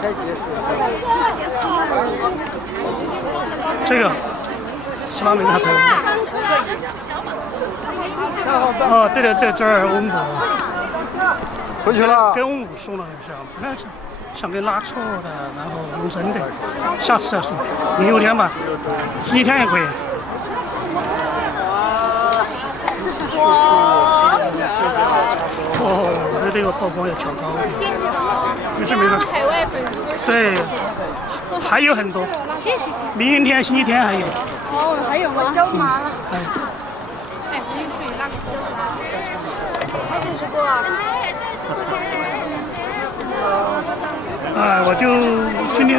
开结束。这个是哪里他拍的？哦，对对对，这儿我们回去了。跟我们说了一下，不要上面拉错的，然后用真的，下次再说。16天吧，11天也可以。哦，这个泡泡要调高。谢谢没事没事。海外粉丝。对，还有很多。谢谢谢谢。明天星期天还有。哦，还有吗？椒麻了。哎，不用水那个椒麻。还真是不啊？我就今天。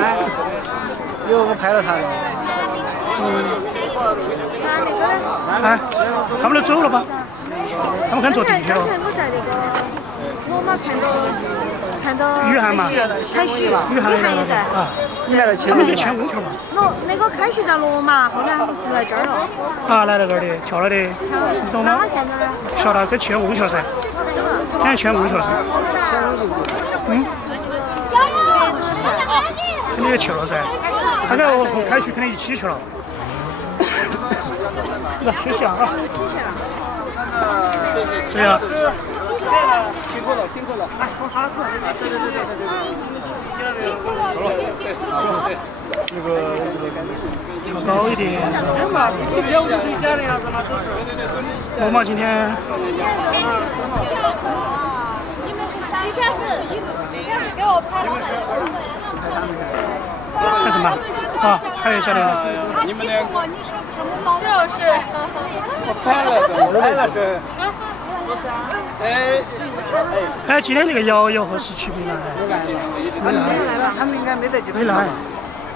来，有我拍了他的。哎，他们都走了吧？他们可能坐地铁了。刚才我在那个，我嘛看到雨涵嘛，开学，雨涵也在。啊，你来了去他们去牵工球嘛。那个开学在罗马，后来不是来这儿了？啊，来那个的，跳了的，你懂吗？那他现在呢？不晓得，跟牵工球噻，现在牵工球噻。肯定也去了噻，他跟我开学肯定一起去了。那学校啊。对呀。辛苦了，辛苦了。哎，说哈子。对。辛苦了，辛苦了。那个调高一点。我嘛今天。一下子给我拍了。干什么？啊，还有下来的。他欺负我，你说什么老？就是。我拍了的。哎，今天那个瑶瑶和17没来。没来，他们应该没在这边跳吧？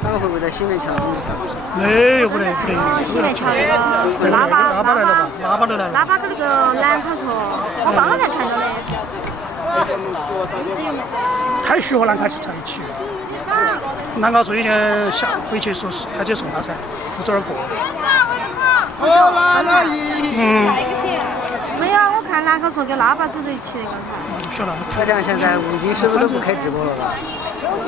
他们会不会在西面桥这边跳？没有，不得。西面桥那个喇叭都来了。喇叭跟那个兰卡车，我刚才看到的。开学和兰卡车在一起。兰卡车以前回去说是他姐送他噻，就这儿过。没有，我看兰卡车跟喇叭走在一起的刚才。不晓得。好像现在吴京是不是都不开直播了吧？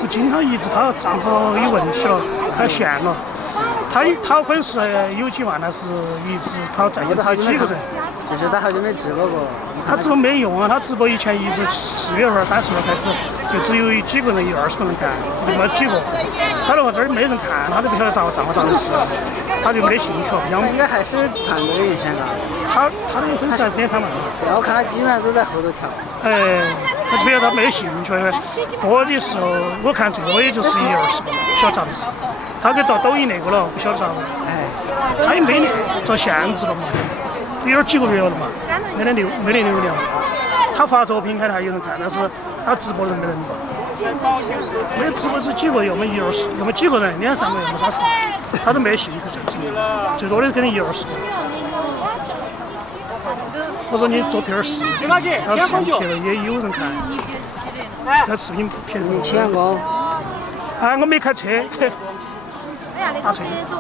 吴京他一直他账号有问题了，他限了。他粉丝有几万，但是一直他在也只几个人。就是他好久没直播过。他直播没用啊，他直播以前一直4月份、3、4月开始就只有几个人，20个人看，就没几个。他的话这儿没人看，他都不晓得账号咋回事，他就没得兴趣了。应该还是团队的原先啊。他的粉丝还是2、3万。然后看他基本上都在后头跳。哎，他就觉得他没得兴趣，因为播的时候我看最多也就是1、20个，不晓得咋回事。他给照抖音那个了，不晓得咋回事。哎，他也没遭限制了嘛，有点几个月了嘛，没得流量。他发作品可能还有人看，但是他直播人没人吧。没有直播只几个，要么1、20，要么几个人，2、3个，要么30，他都没兴趣这最多的肯定1、20个。我说你多拍点视频，他视频拍了也有人看，他视频拍了。你请过？啊，我没开车。哎呀，那个车主。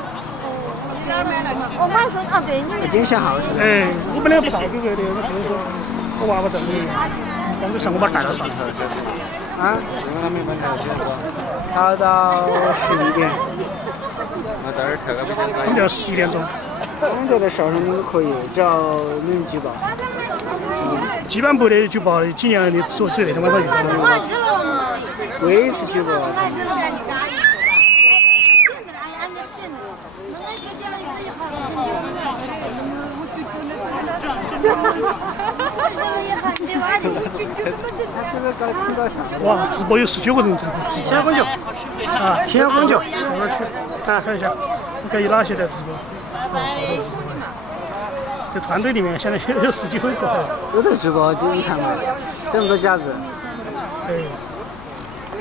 我马上啊，对你。经限号是吧？哎，我本来不到2个月的，我跟你说，我娃娃证明，刚才上我把带了算了。啊？因为他没办法调到11点。那在这儿跳个比较我们就要11点钟。我们觉得绍兴都可以，只要你们举报。基本没得举报，几年的说只有那天晚上遇到了。唯一次举报。哇，直播有19个人在直播。青红酒啊，青红酒，一会儿去看一下，你看有哪些在直播？这团队里面现在有19个。都在直播，就你看嘛，这么多夹子。哎，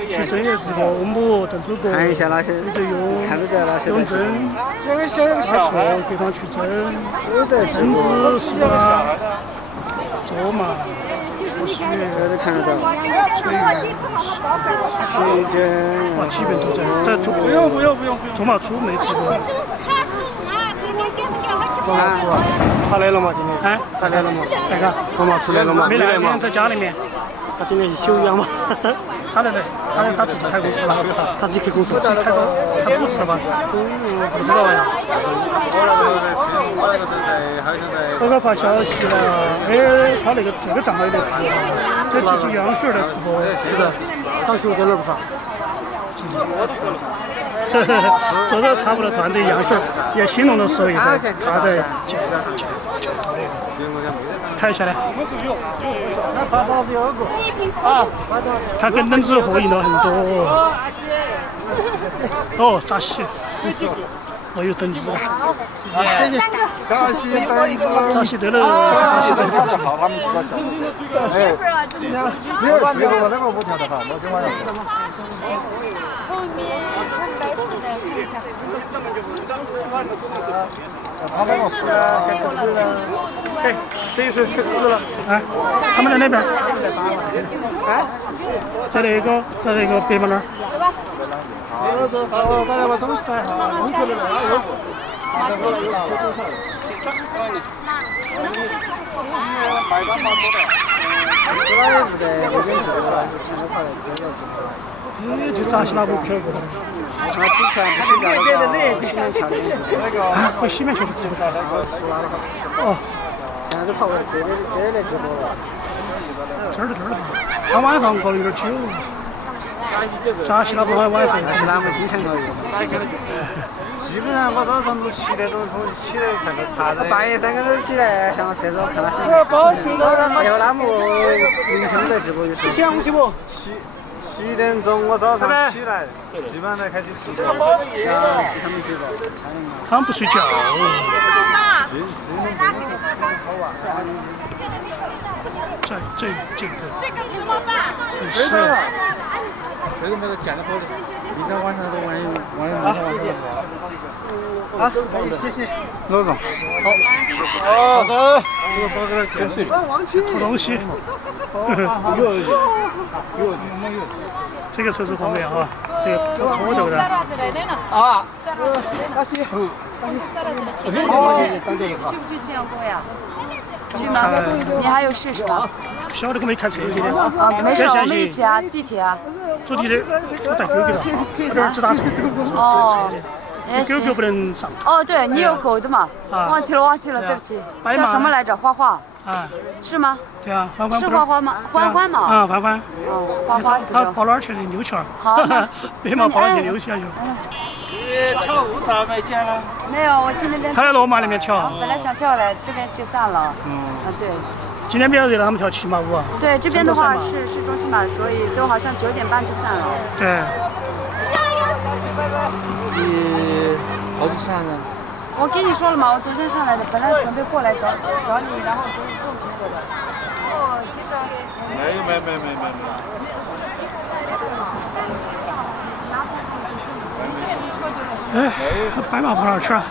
徐峥也直播，欧姆、邓楚国。看一下哪些，看得着哪些。永贞，阿错，给上去真。都在直播。是吧？做嘛。看得到。哇，基本都在中，不用，中马出没几个。中马出啊？他来了吗？今天？哎，他来了吗？哪个？中马出来了吗？没来，今天在家里面。他今天休养吗？他来，他自己开公司了。他自己开公司，开公司了吧？不知道呀。刚刚发消息了，哎，他这个账号有点直播，这几句杨水的直播。是的，当时我在那儿不是？这个差不多团队杨水也兴隆的时候也在，他在看一下来。啊，他跟等子合影了很多。哦，扎西。我有等子了，谢谢。扎西得了，扎西得了，扎西。哎，没有最后那个5条的话，我喜欢。后面白色的看一下。他那个是啊，先狗子了。哎，谁是狗子了？哎，他们在那边。哎，在那个北门那儿。好，大家把东西带好，门口的加油。就扎西那部票过来。之前不是叫那个西面桥的那个？啊，回西面桥的直播。哦，现在都跑过来这里来直播了。这儿的，他晚上搞了有点久。扎西那部晚上。扎西那部经常搞的。基本上我早上都7点钟起来看到他的。半夜3点钟起来，像射手看他现在。还有那幕明星在直播有时。想起不？7点钟我早上起来，基本上才开始直播。他们睡觉。他们不睡觉。这个怎么办？是。这个那个见得好的，明天晚上都晚上。啊，谢谢。老总。好的。这个包在这儿捡。忘记偷东西。这个车子方便啊，这个拖着的。啊。大西。去不去青阳宫呀？去吗？你还有事是吧？晓得我没开车今天。啊，没事，我们一起啊，地铁啊。坐地铁，我带狗狗了，我这儿只打车。哦，也行。狗狗不能上。哦，对你有狗的嘛？忘记了，对不起。叫什么来着？花花。啊。是吗？对啊，欢欢。是花花吗？欢欢嘛。啊，欢欢。哦，花花死他跑哪儿去了？溜去了。好。别嘛，跑哪去溜去了就。你跳舞咋没见了？没有，我去那边。他在罗马那边跳。本来想跳来，这边解散了。啊，对。今天比较热了，他们跳骑马舞啊。对，这边的话是市中心嘛，所以都好像9点半就散了。对。你好久上的？我跟你说了嘛，我昨天上来的，本来准备过来找你，然后给你送苹果的。哦，其实。没。哎，白马跑哪儿去了？